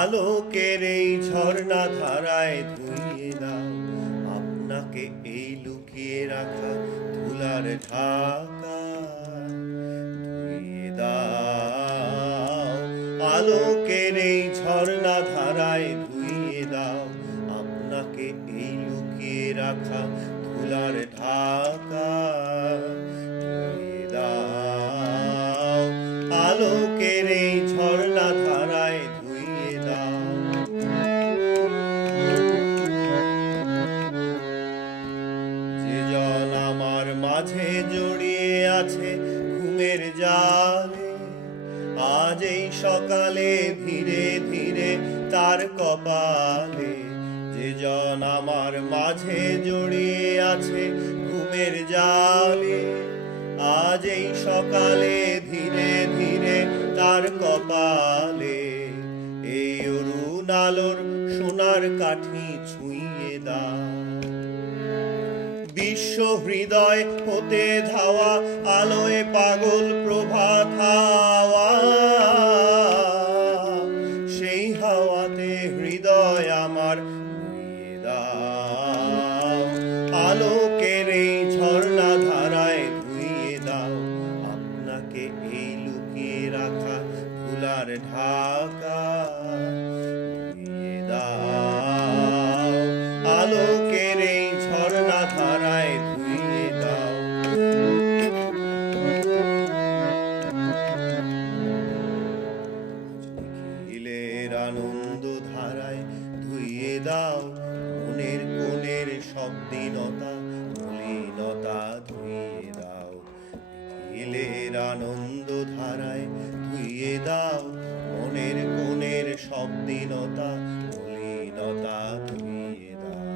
আলোকের এই ঝর্ণা ধারায় ধুইয়ে দাও আপনাকে এই লুকিয়ে রাখা ধুলার ঢাকা। ধুইয়ে দাও আলোকের এই ঝর্ণা ধারায় ধুইয়ে দাও আপনাকে এই লুকিয়ে রাখা ধুলার ঢাকা। ধুইয়ে দাও আলোকের এই ঝর্ণা ধারায় ধুইয়ে দাও। যে জন আমার মাঝে জড়িয়ে আছে ঘুমের জালে, আজ এই সকালে ধীরে ধীরে তার কপালে। যে জন আমার মাঝে জড়িয়ে আছে ঘুমের জালে, আজ এই সকালে ধীরে ধীরে তার কপালে। এই অরুণ আলোর সোনার কাঠি ছুঁইয়ে দাও। বিশ্ব হৃদয় হতে ধাওয়া আলোয় পাগল প্রভাত হাওয়া। সেই হাওয়াতে হৃদয় আমার ধুইয়ে দাও। আলোকের এই ঝর্ণা ধারায় ধুইয়ে দাও আপনাকে এই লুকিয়ে রাখা ধুলার ঢাকা। ধুইয়ে দাও আলোকের এই ঝর্ণা ধারায় ধুইয়ে দাও। নিখিলের আনন্দ ধারায় ধুইয়ে দাও মনের কোণের সব দীনতা মলিনতা ধুইয়ে দাও। নিখিলের আনন্দ ধারায় ধুইয়ে দাও মনের কোণের সব দীনতা মলিনতা ধুইয়ে দাও।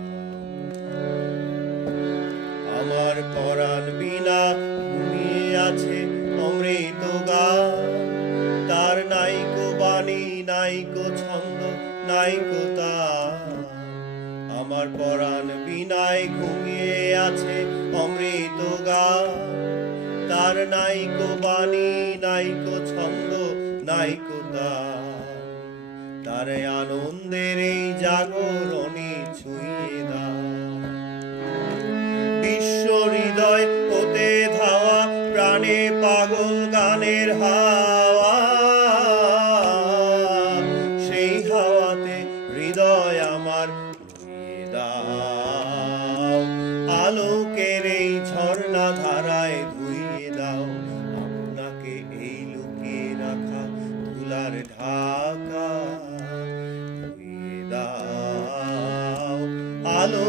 আমার পরাণ বিনা ঘুমিয়ে আছে অমৃত গান, তার নাইকো বাণী নাইকো ছন্দ নাইকো তান। আমার পরাণ বিনায় ঘুমিয়ে আছে অমৃত গান, তার নাইকো বাণী নাইকো ছন্দ নাইকো তান। তার আনন্দের এই জাগরণে ছুঁয়ে দাও। বিশ্ব হৃদয় হতে ধাওয়া প্রাণে পাগল গানের হাওয়া। সেই হাওয়াতে হৃদয় আমার ধুইয়ে দাও। আলোকের এই ঝর্ণা ধারায় ধুইয়ে দাও আপনাকে এই লুকিয়ে রাখা ধুলার ঢাকা। ধুইয়ে দাও আলো